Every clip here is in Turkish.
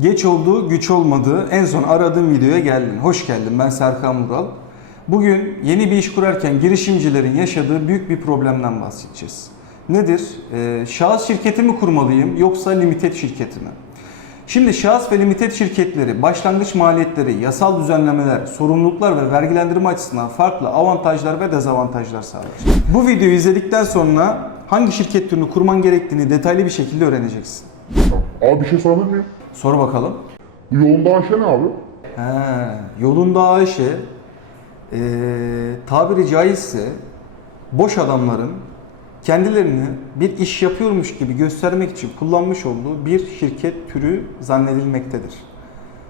Geç oldu, güç olmadı. En son aradığım videoya geldin. Hoş geldin. Ben Serkan Vural. Bugün yeni bir iş kurarken girişimcilerin yaşadığı büyük bir problemden bahsedeceğiz. Nedir? Ee, şahıs şirketi mi kurmalıyım yoksa limited şirketi mi? Şimdi şahıs ve limited şirketleri başlangıç maliyetleri, yasal düzenlemeler, sorumluluklar ve vergilendirme açısından farklı avantajlar ve dezavantajlar sağlar. Bu videoyu izledikten sonra hangi şirket türünü kurman gerektiğini detaylı bir şekilde öğreneceksin. Abi bir şey sorabilir miyim? Sor bakalım. Yolunda Ayşe ne abi? He, yolunda Ayşe, eee tabiri caizse boş adamların kendilerini bir iş yapıyormuş gibi göstermek için kullanmış olduğu bir şirket türü zannedilmektedir.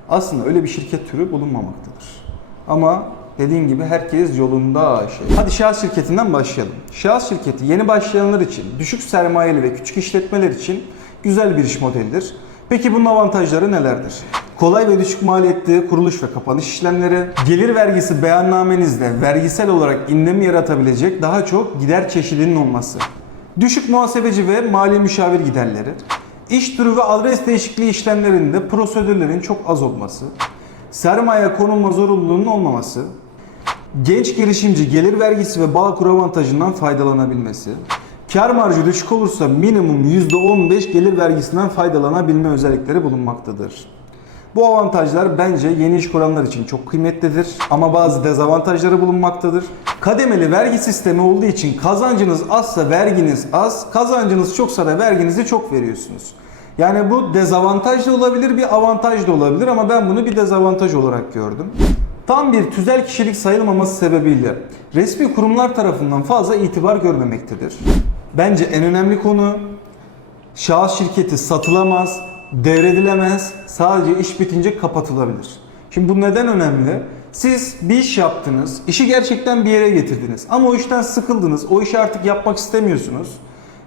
Aslında öyle bir şirket türü bulunmamaktadır. Ama dediğim gibi herkes yolunda Ayşe. Hadi şahıs şirketinden başlayalım. Şahıs şirketi yeni başlayanlar için, düşük sermayeli ve küçük işletmeler için güzel bir iş modelidir. Peki bunun avantajları nelerdir? Kolay ve düşük maliyetli kuruluş ve kapanış işlemleri, gelir vergisi beyannamenizde vergisel olarak inlem yaratabilecek daha çok gider çeşidinin olması, düşük muhasebeci ve mali müşavir giderleri, iş türü ve adres değişikliği işlemlerinde prosedürlerin çok az olması, sermaye konulma zorunluluğunun olmaması, genç girişimci gelir vergisi ve bağkur avantajından faydalanabilmesi, kar marjı düşük olursa minimum %15 gelir vergisinden faydalanabilme özellikleri bulunmaktadır. Bu avantajlar bence yeni iş kuranlar için çok kıymetlidir ama bazı dezavantajları bulunmaktadır. Kademeli vergi sistemi olduğu için kazancınız azsa verginiz az, kazancınız çoksa da verginizi çok veriyorsunuz. Yani bu dezavantaj da olabilir, bir avantaj da olabilir ama ben bunu bir dezavantaj olarak gördüm. Tam bir tüzel kişilik sayılmaması sebebiyle resmi kurumlar tarafından fazla itibar görmemektedir. Bence en önemli konu şahıs şirketi satılamaz, devredilemez, sadece iş bitince kapatılabilir. Şimdi bu neden önemli? Siz bir iş yaptınız, işi gerçekten bir yere getirdiniz ama o işten sıkıldınız, o işi artık yapmak istemiyorsunuz.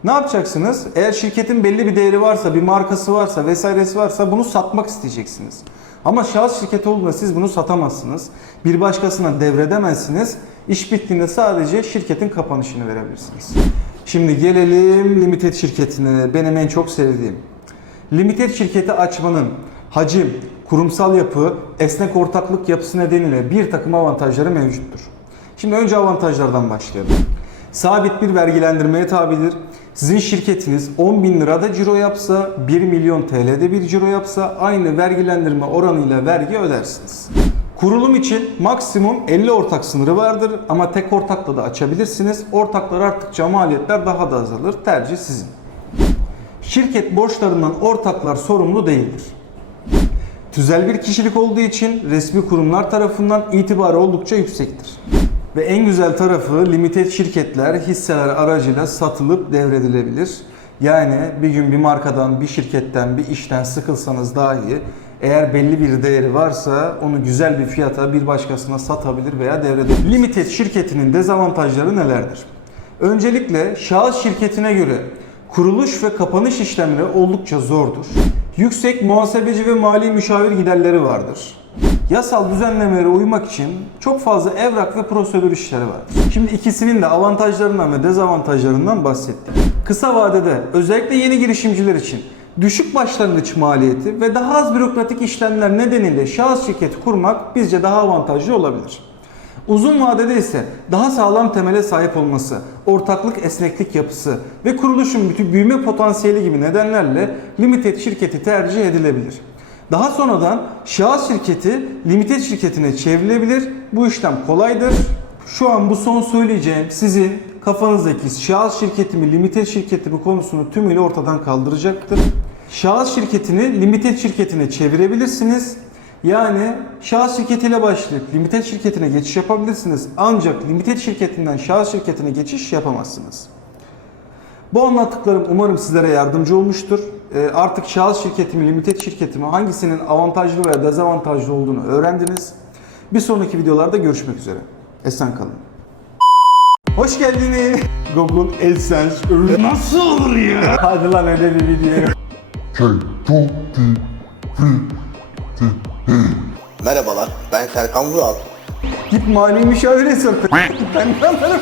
Ne yapacaksınız? Eğer şirketin belli bir değeri varsa, bir markası varsa, vesairesi varsa bunu satmak isteyeceksiniz. Ama şahıs şirketi olduğunda siz bunu satamazsınız. Bir başkasına devredemezsiniz. İş bittiğinde sadece şirketin kapanışını verebilirsiniz. Şimdi gelelim limited şirketine. Benim en çok sevdiğim. Limited şirketi açmanın hacim, kurumsal yapı, esnek ortaklık yapısı nedeniyle bir takım avantajları mevcuttur. Şimdi önce avantajlardan başlayalım. Sabit bir vergilendirmeye tabidir. Sizin şirketiniz 10 bin lirada ciro yapsa, 1 milyon TL'de bir ciro yapsa aynı vergilendirme oranıyla vergi ödersiniz. Kurulum için maksimum 50 ortak sınırı vardır ama tek ortakla da açabilirsiniz. Ortaklar arttıkça maliyetler daha da azalır. Tercih sizin. Şirket borçlarından ortaklar sorumlu değildir. Tüzel bir kişilik olduğu için resmi kurumlar tarafından itibarı oldukça yüksektir. Ve en güzel tarafı limited şirketler hisseler aracıyla satılıp devredilebilir. Yani bir gün bir markadan, bir şirketten, bir işten sıkılsanız dahi eğer belli bir değeri varsa onu güzel bir fiyata bir başkasına satabilir veya devredebilir. Limited şirketinin dezavantajları nelerdir? Öncelikle şahıs şirketine göre kuruluş ve kapanış işlemleri oldukça zordur. Yüksek muhasebeci ve mali müşavir giderleri vardır. Yasal düzenlemelere uymak için çok fazla evrak ve prosedür işleri vardır. Şimdi ikisinin de avantajlarından ve dezavantajlarından bahsettik. Kısa vadede özellikle yeni girişimciler için düşük başlangıç maliyeti ve daha az bürokratik işlemler nedeniyle şahıs şirketi kurmak bizce daha avantajlı olabilir. Uzun vadede ise daha sağlam temele sahip olması, ortaklık esneklik yapısı ve kuruluşun bütün büyüme potansiyeli gibi nedenlerle limited şirketi tercih edilebilir. Daha sonradan şahıs şirketi limited şirketine çevrilebilir. Bu işlem kolaydır. Şu an bu son söyleyeceğim sizin kafanızdaki şahıs şirketi mi limited şirketi mi konusunu tümüyle ortadan kaldıracaktır. Şahıs şirketini limited şirketine çevirebilirsiniz. Yani şahıs şirketiyle başlayıp limited şirketine geçiş yapabilirsiniz. Ancak limited şirketinden şahıs şirketine geçiş yapamazsınız. Bu anlattıklarım umarım sizlere yardımcı olmuştur. Ee, Artık şahıs şirketi mi, limited şirketi mi hangisinin avantajlı veya dezavantajlı olduğunu öğrendiniz. Bir sonraki videolarda görüşmek üzere. Esen kalın. Hoş geldiniz. Google AdSense ürünü nasıl olur ya? Hadi lan öyle bir video. Merhabalar, ben Serkan Vural. Git mali müşavire sor. Ben ne anlarım?